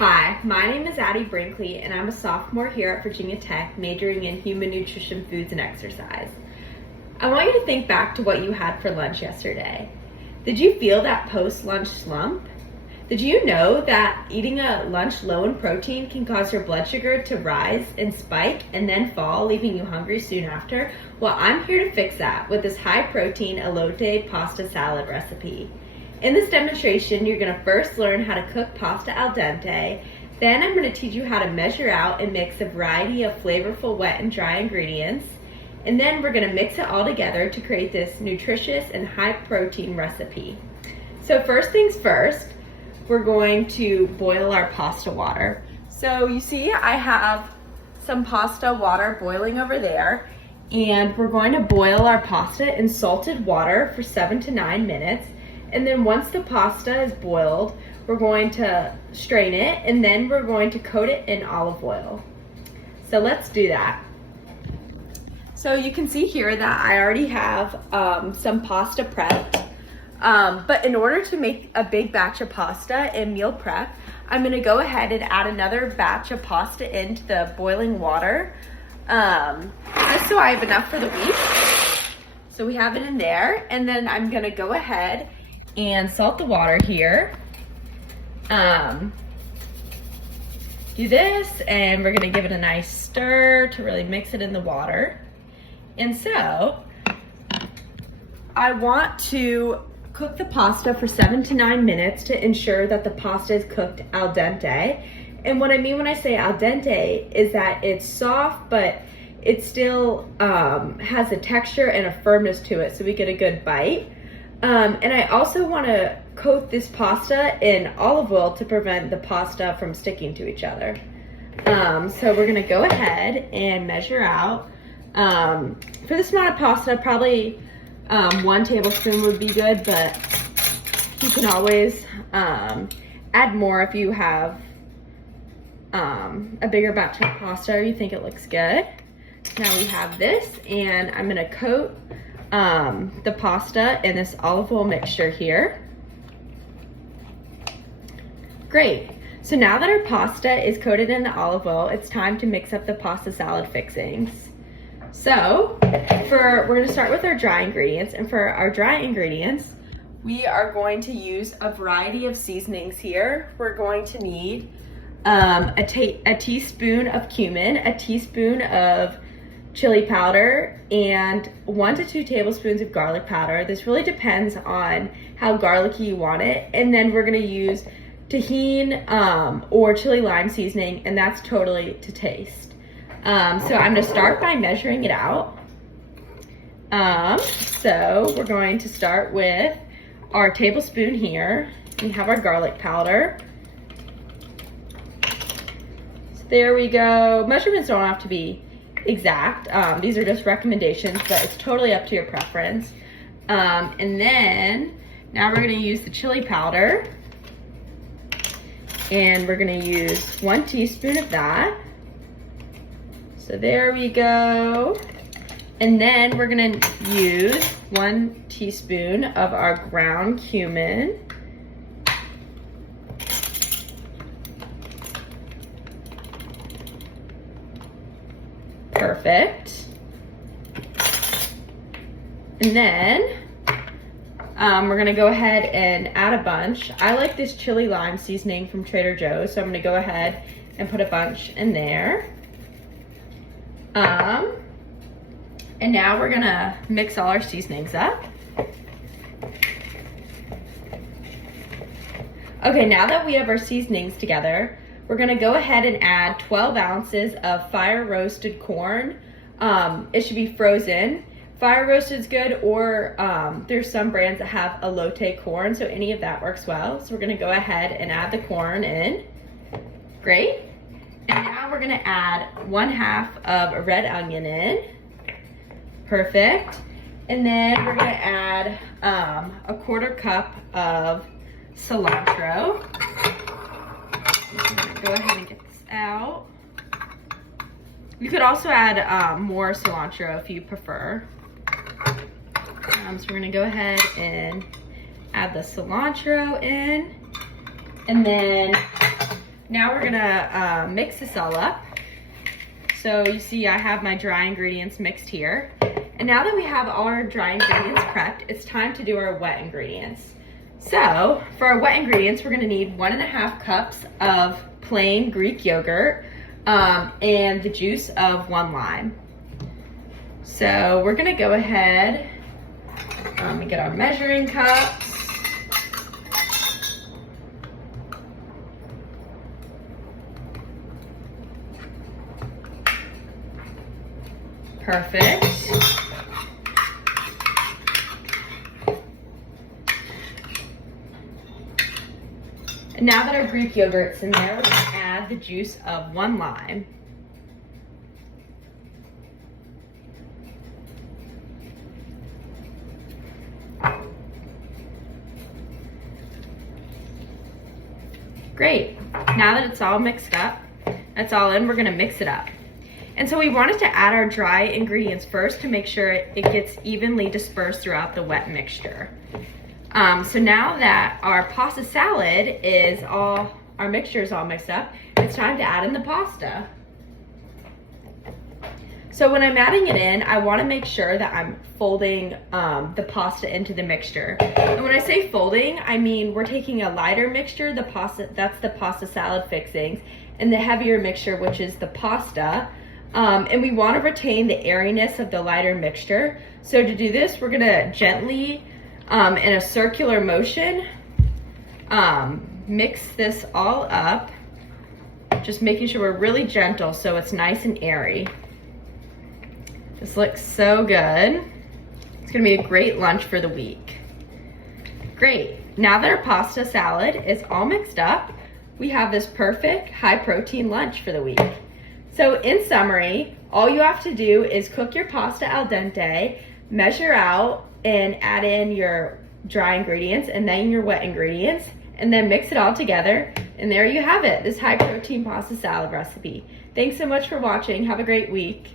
Hi, my name is Addie Brinkley and I'm a sophomore here at Virginia Tech majoring in human nutrition, foods, and exercise. I want you to think back to what you had for lunch yesterday. Did you feel that post-lunch slump? Did you know that eating a lunch low in protein can cause your blood sugar to rise and spike and then fall, leaving you hungry soon after? Well, I'm here to fix that with this high-protein elote pasta salad recipe. In this demonstration, you're going to first learn how to cook pasta al dente. Then I'm going to teach you how to measure out and mix a variety of flavorful wet and dry ingredients. And then we're going to mix it all together to create this nutritious and high-protein recipe. So first things first, we're going to boil our pasta water. So you see I have some pasta water boiling over there, and we're going to boil our pasta in salted water for 7 to 9 minutes. And then once the pasta is boiled, we're going to strain it, and then we're going to coat it in olive oil. So let's do that. So you can see here that I already have some pasta prepped. But in order to make a big batch of pasta and meal prep, I'm gonna go ahead and add another batch of pasta into the boiling water, just so I have enough for the week. So we have it in there, and then I'm gonna go ahead and salt the water here. Do this, and we're gonna give it a nice stir to really mix it in the water. And so, I want to cook the pasta for 7 to 9 minutes to ensure that the pasta is cooked al dente. And what I mean when I say al dente is that it's soft, but it still has a texture and a firmness to it, so we get a good bite. And I also want to coat this pasta in olive oil to prevent the pasta from sticking to each other. So we're going to go ahead and measure out. For this amount of pasta, probably 1 tablespoon would be good, but you can always add more if you have a bigger batch of pasta or you think it looks good. Now we have this, and I'm going to coat the pasta in this olive oil mixture here. Great. So now that our pasta is coated in the olive oil, it's time to mix up the pasta salad fixings. So we're going to start with our dry ingredients, and for our dry ingredients, we are going to use a variety of seasonings here. We're going to need a teaspoon of cumin, a teaspoon of chili powder, and 1 to 2 tablespoons of garlic powder. This really depends on how garlicky you want it. And then we're going to use tahini or chili lime seasoning, and that's totally to taste. So I'm going to start by measuring it out. So we're going to start with our tablespoon here. We have our garlic powder. So there we go. Measurements don't have to be exact. These are just recommendations, but it's totally up to your preference. And then now we're going to use the chili powder, and we're going to use 1 teaspoon of that. So there we go. And then we're going to use 1 teaspoon of our ground cumin. Perfect. And then we're gonna go ahead and add a bunch. I like this chili lime seasoning from Trader Joe's, so I'm gonna go ahead and put a bunch in there. And now we're gonna mix all our seasonings up. Okay, now that we have our seasonings together, we're gonna go ahead and add 12 ounces of fire roasted corn. It should be frozen. Fire roasted is good, or there's some brands that have elote corn, so any of that works well. So we're gonna go ahead and add the corn in. Great. And now we're gonna add 1/2 of a red onion in. Perfect. And then we're gonna add a 1/4 cup of cilantro. Go ahead and get this out. You could also add more cilantro if you prefer. So we're gonna go ahead and add the cilantro in. And then Now we're gonna mix this all up. So you see I have my dry ingredients mixed here. And now that we have all our dry ingredients prepped, it's time to do our wet ingredients. So for our wet ingredients, we're gonna need 1.5 cups of plain Greek yogurt and the juice of 1 lime. So we're gonna go ahead and get our measuring cups. Perfect. And now that our Greek yogurt's in there, we're gonna add the juice of 1 lime. Great. Now that it's all mixed up, that's all in, we're gonna mix it up. And so we wanted to add our dry ingredients first to make sure it gets evenly dispersed throughout the wet mixture. So now that our pasta salad is all, our mixture is all mixed up, it's time to add in the pasta. So when I'm adding it in, I want to make sure that I'm folding the pasta into the mixture. And when I say folding, I mean we're taking a lighter mixture, the pasta, that's the pasta salad fixings, and the heavier mixture, which is the pasta. And we want to retain the airiness of the lighter mixture. So to do this, we're gonna gently, in a circular motion, mix this all up, just making sure we're really gentle so it's nice and airy. This looks so good. It's gonna be a great lunch for the week. Great, now that our pasta salad is all mixed up, we have this perfect high protein lunch for the week. So in summary, all you have to do is cook your pasta al dente, measure out and add in your dry ingredients and then your wet ingredients, and then mix it all together. And there you have it, this high protein pasta salad recipe. Thanks so much for watching. Have a great week.